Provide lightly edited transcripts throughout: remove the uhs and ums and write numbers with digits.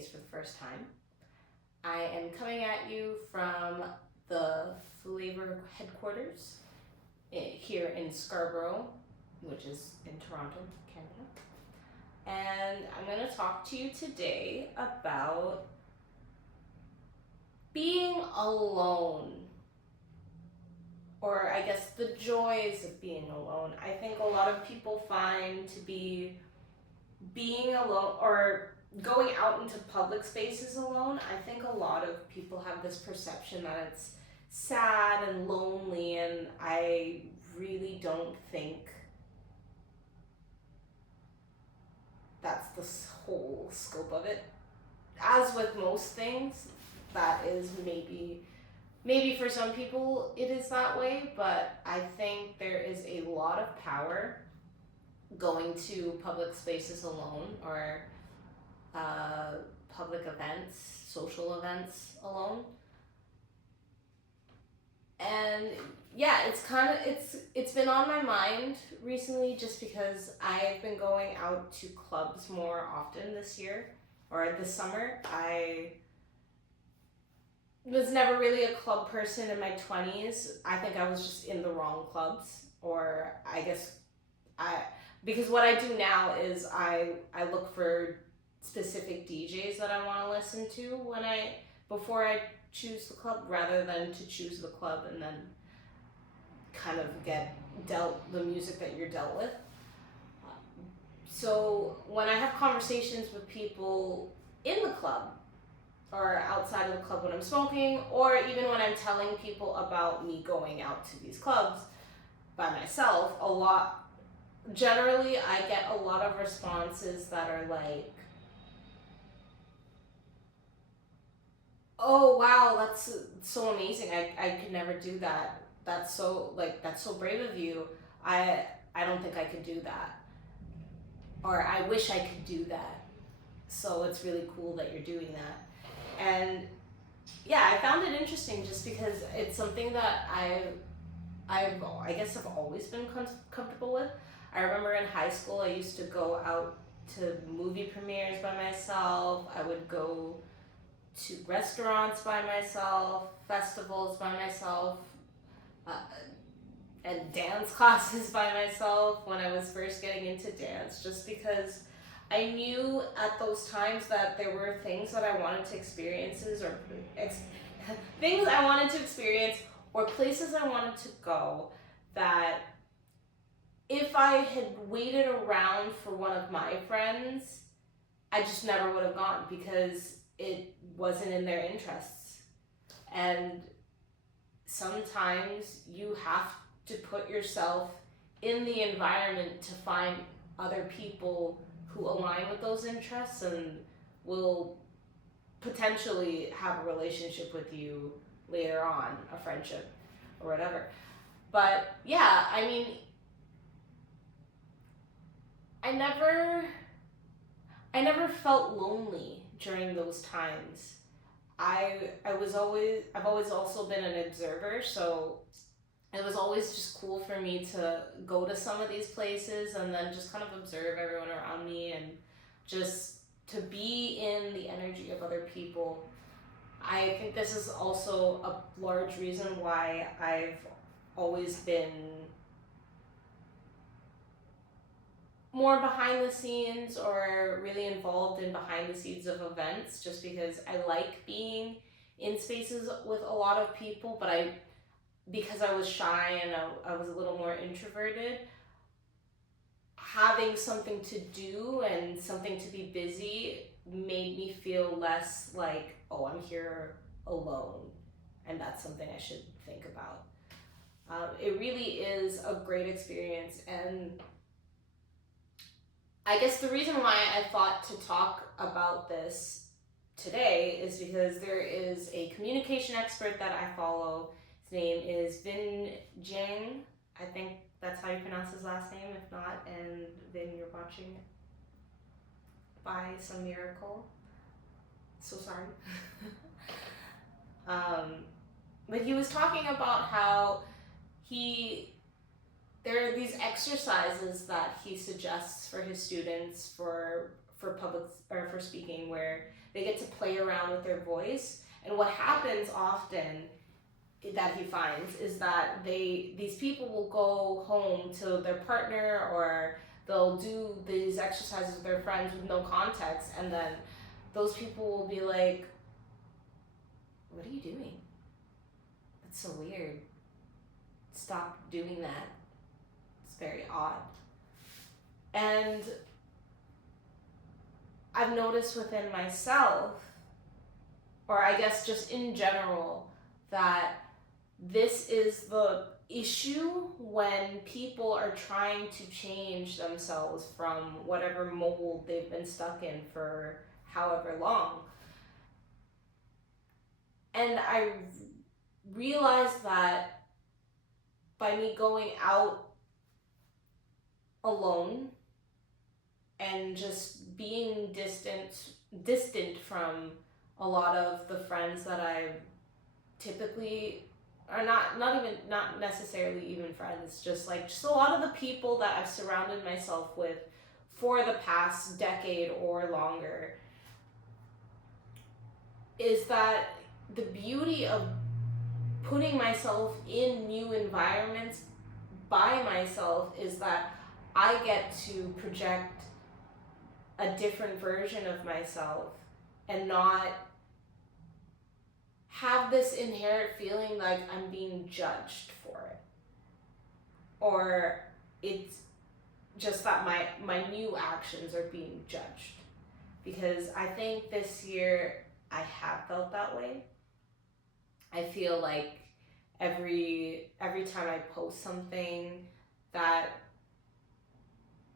place for the first time. I am coming at you from the Flavor headquarters here in Scarborough, which is in Toronto, Canada. And I'm going to talk to you today about being alone. Or I guess the joys of being alone. I think a lot of people find to be being alone or going out into public spaces alone. I think a lot of people have this perception that it's sad and lonely, and I really don't think that's the whole scope of it. As with most things, that is maybe for some people it is that way, but I think there is a lot of power going to public spaces alone, or public events, social events alone. And yeah, it's been on my mind recently just because I've been going out to clubs more often this year, or this summer. I was never really a club person in my 20s. I think I was just in the wrong clubs, or I guess because what I do now is I look for specific DJs that I want to listen to before I choose the club, rather than to choose the club and then kind of get dealt the music that you're dealt with. So when I have conversations with people in the club or outside of the club when I'm smoking, or even when I'm telling people about me going out to these clubs by myself, generally I get a lot of responses that are like, oh wow, that's so amazing. I could never do that. That's so brave of you. I don't think I could do that. Or I wish I could do that. So it's really cool that you're doing that. And yeah, I found it interesting just because it's something that I guess I've always been comfortable with. I remember in high school I used to go out to movie premieres by myself. I would go to restaurants by myself, festivals by myself, and dance classes by myself when I was first getting into dance, just because I knew at those times that there were things that I wanted to experience, things I wanted to experience, or places I wanted to go, that if I had waited around for one of my friends, I just never would have gone, because it wasn't in their interests. And sometimes you have to put yourself in the environment to find other people who align with those interests and will potentially have a relationship with you later on, a friendship or whatever. But yeah, I mean, I never felt lonely during those times. I've always also been an observer, so it was always just cool for me to go to some of these places and then just kind of observe everyone around me and just to be in the energy of other people. I think this is also a large reason why I've always been more behind the scenes, or really involved in behind the scenes of events, just because I like being in spaces with a lot of people, but because I was shy and I was a little more introverted, having something to do and something to be busy made me feel less like, oh, I'm here alone, and that's something I should think about. It really is a great experience, and I guess the reason why I thought to talk about this today is because there is a communication expert that I follow. His name is Vin Jiang. I think that's how you pronounce his last name. If not, and Vin, you're watching by some miracle, so sorry. But he was talking about how there are these exercises that he suggests for his students for public or for speaking, where they get to play around with their voice. And what happens often that he finds is that these people will go home to their partner, or they'll do these exercises with their friends with no context, and then those people will be like, what are you doing? That's so weird. Stop doing that. It's very odd. And I've noticed within myself, or I guess just in general, that this is the issue when people are trying to change themselves from whatever mold they've been stuck in for however long. And I realized that by me going out alone and just being distant from a lot of the friends that I typically are not necessarily even friends, just a lot of the people that I've surrounded myself with for the past decade or longer, is that the beauty of putting myself in new environments by myself is that I get to project a different version of myself and not have this inherent feeling like I'm being judged for it. Or it's just that my new actions are being judged. Because I think this year I have felt that way. I feel like every time I post something that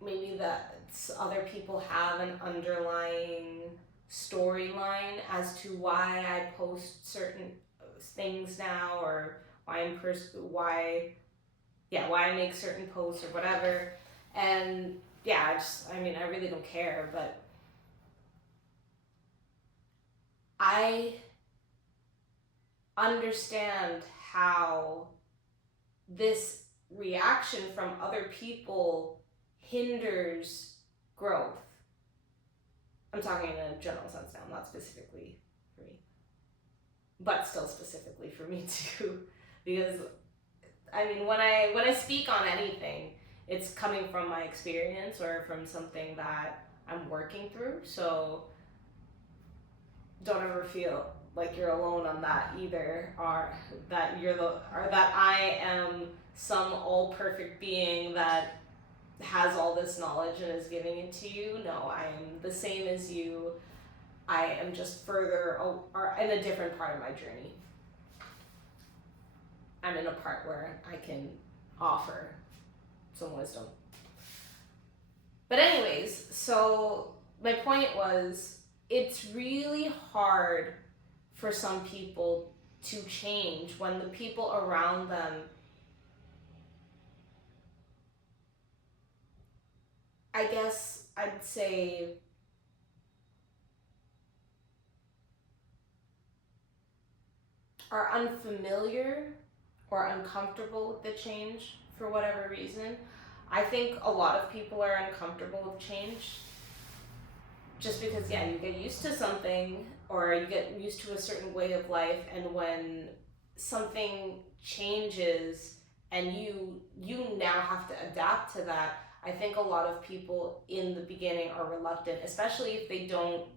maybe that other people have an underlying storyline as to why I post certain things now, or why I make certain posts or whatever. And yeah, I really don't care, but I understand how this reaction from other people hinders growth. I'm talking in a general sense now, not specifically for me, but still specifically for me too, because when I speak on anything, it's coming from my experience or from something that I'm working through. So don't ever feel like you're alone on that either, or that I am some all perfect being that has all this knowledge and is giving it to you. No, I am the same as you. I am just further or in a different part of my journey. I'm in a part where I can offer some wisdom. But anyways, so my point was, it's really hard for some people to change when the people around them I guess I'd say are unfamiliar or uncomfortable with the change for whatever reason. I think a lot of people are uncomfortable with change just because, you get used to something, or you get used to a certain way of life, and when something changes and you now have to adapt to that, I think a lot of people in the beginning are reluctant, especially if they don't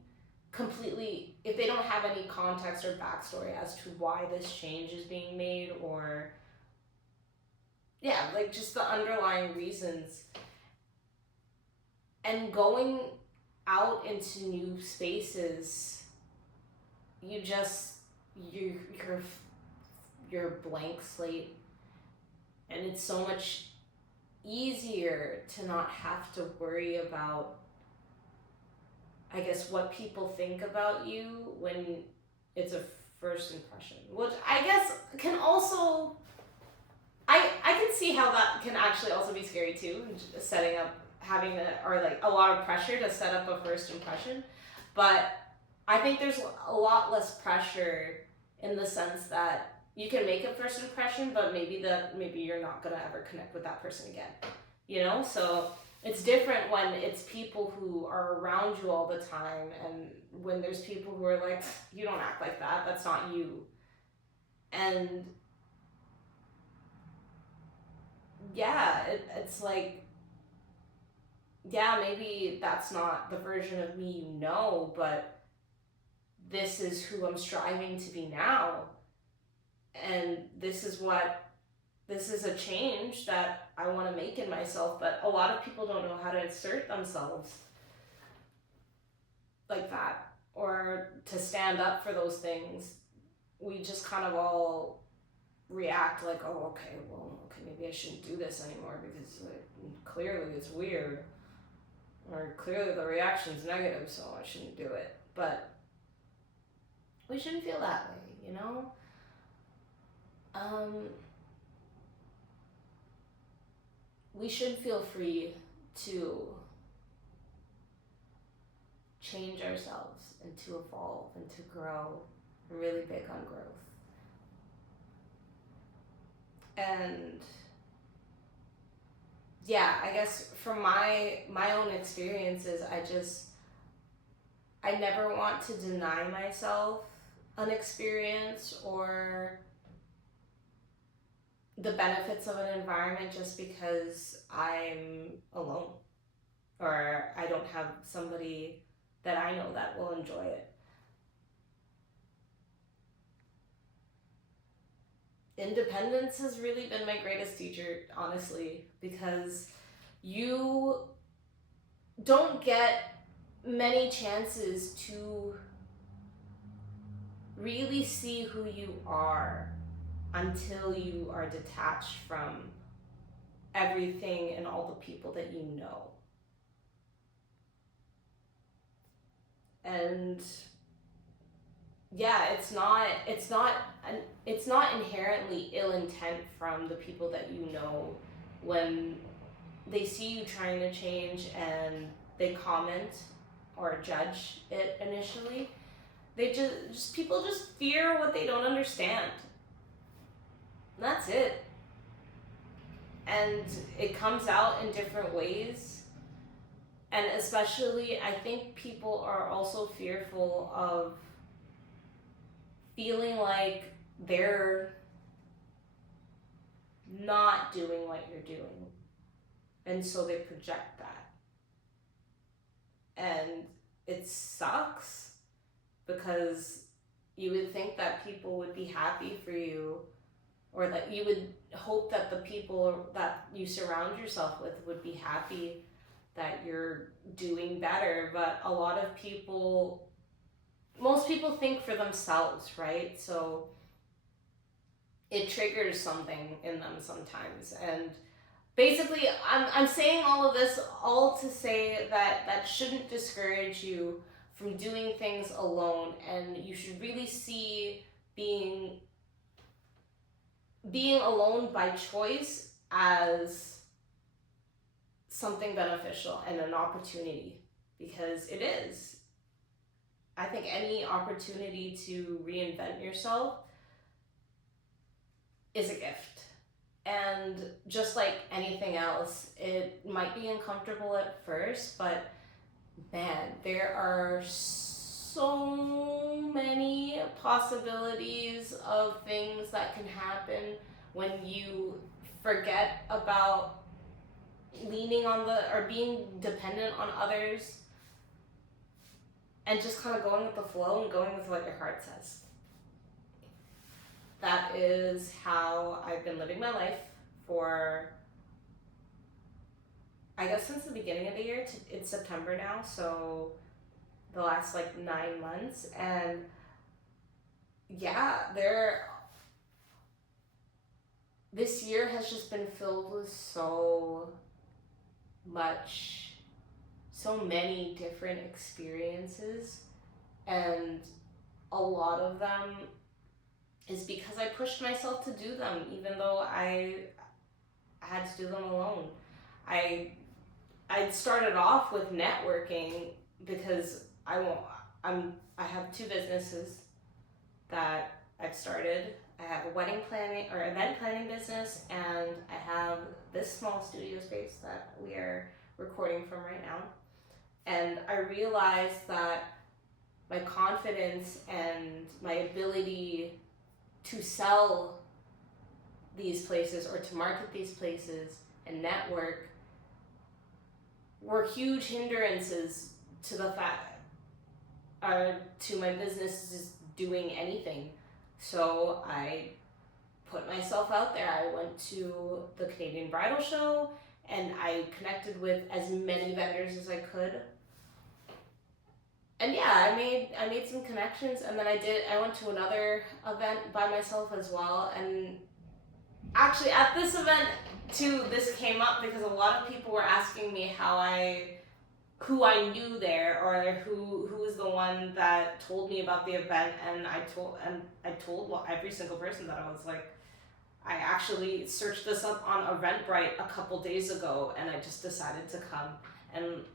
have any context or backstory as to why this change is being made, or just the underlying reasons. And going out into new spaces, you're a blank slate, and it's so much easier to not have to worry about, I guess, what people think about you when it's a first impression, which I guess can also, I can see how that can actually also be scary too, having a lot of pressure to set up a first impression. But I think there's a lot less pressure in the sense that you can make a first impression, but maybe you're not gonna ever connect with that person again, So It's different when it's people who are around you all the time, and when there's people who are like, you don't act like that, that's not you. And yeah, it's like, yeah, maybe that's not the version of me you know, but this is who I'm striving to be now. And this is a change that I want to make in myself, but a lot of people don't know how to assert themselves like that, or to stand up for those things. We just kind of all react like, oh, okay, well, okay, maybe I shouldn't do this anymore because clearly it's weird, or clearly the reaction's negative, so I shouldn't do it. But we shouldn't feel that way, you know? We should feel free to change ourselves and to evolve and to grow. We're really big on growth. And yeah, I guess from my own experiences, I never want to deny myself an experience or the benefits of an environment just because I'm alone or I don't have somebody that I know that will enjoy it. Independence has really been my greatest teacher, honestly, because you don't get many chances to really see who you are until you are detached from everything and all the people that you know. And yeah, it's not inherently ill intent from the people that you know when they see you trying to change and they comment or judge it initially. They just people just fear what they don't understand. And that's it. And it comes out in different ways. And especially, I think people are also fearful of feeling like they're not doing what you're doing. And so they project that. And it sucks because you would think that people would be happy for you, or that you would hope that the people that you surround yourself with would be happy that you're doing better. But a lot of people, most people think for themselves, right? So it triggers something in them sometimes. And basically, I'm saying all of this all to say that shouldn't discourage you from doing things alone, and you should really see being alone by choice as something beneficial and an opportunity, because it is. I think any opportunity to reinvent yourself is a gift. And just like anything else, it might be uncomfortable at first, but man, there are so many possibilities of things that can happen when you forget about leaning on or being dependent on others, and just kind of going with the flow and going with what your heart says. That is how I've been living my life for, I guess, since the beginning of the year. It's September now, so the last 9 months. And yeah, this year has just been filled with so many different experiences, and a lot of them is because I pushed myself to do them, even though I had to do them alone. I started off with networking because I have 2 businesses that I've started. I have a wedding planning or event planning business, and I have this small studio space that we are recording from right now. And I realized that my confidence and my ability to sell these places or to market these places and network were huge hindrances to the fact, to my business just doing anything. So I put myself out there. I went to the Canadian Bridal Show and I connected with as many vendors as I could. And yeah, I made some connections, and then I went to another event by myself as well. And actually at this event too, this came up because a lot of people were asking me who I knew there, or who was the one that told me about the event. And I told every single person that I was like, I actually searched this up on Eventbrite a couple days ago, and I just decided to come. And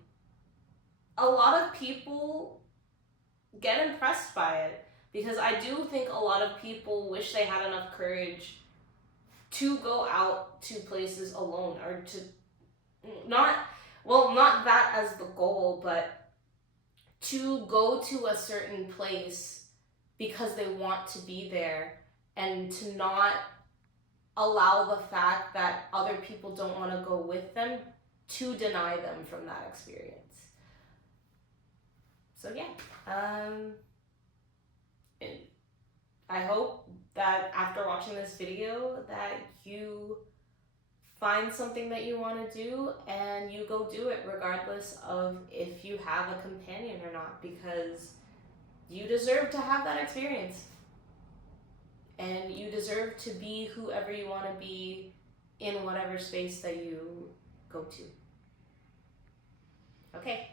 a lot of people get impressed by it, because I do think a lot of people wish they had enough courage to go out to places alone, or to not that as the goal, but to go to a certain place because they want to be there, and to not allow the fact that other people don't want to go with them to deny them from that experience. So yeah, I hope that after watching this video that you find something that you want to do and you go do it, regardless of if you have a companion or not, because you deserve to have that experience. And you deserve to be whoever you want to be in whatever space that you go to. Okay,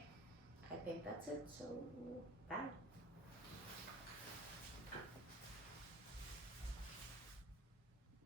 I think that's it. So, bye.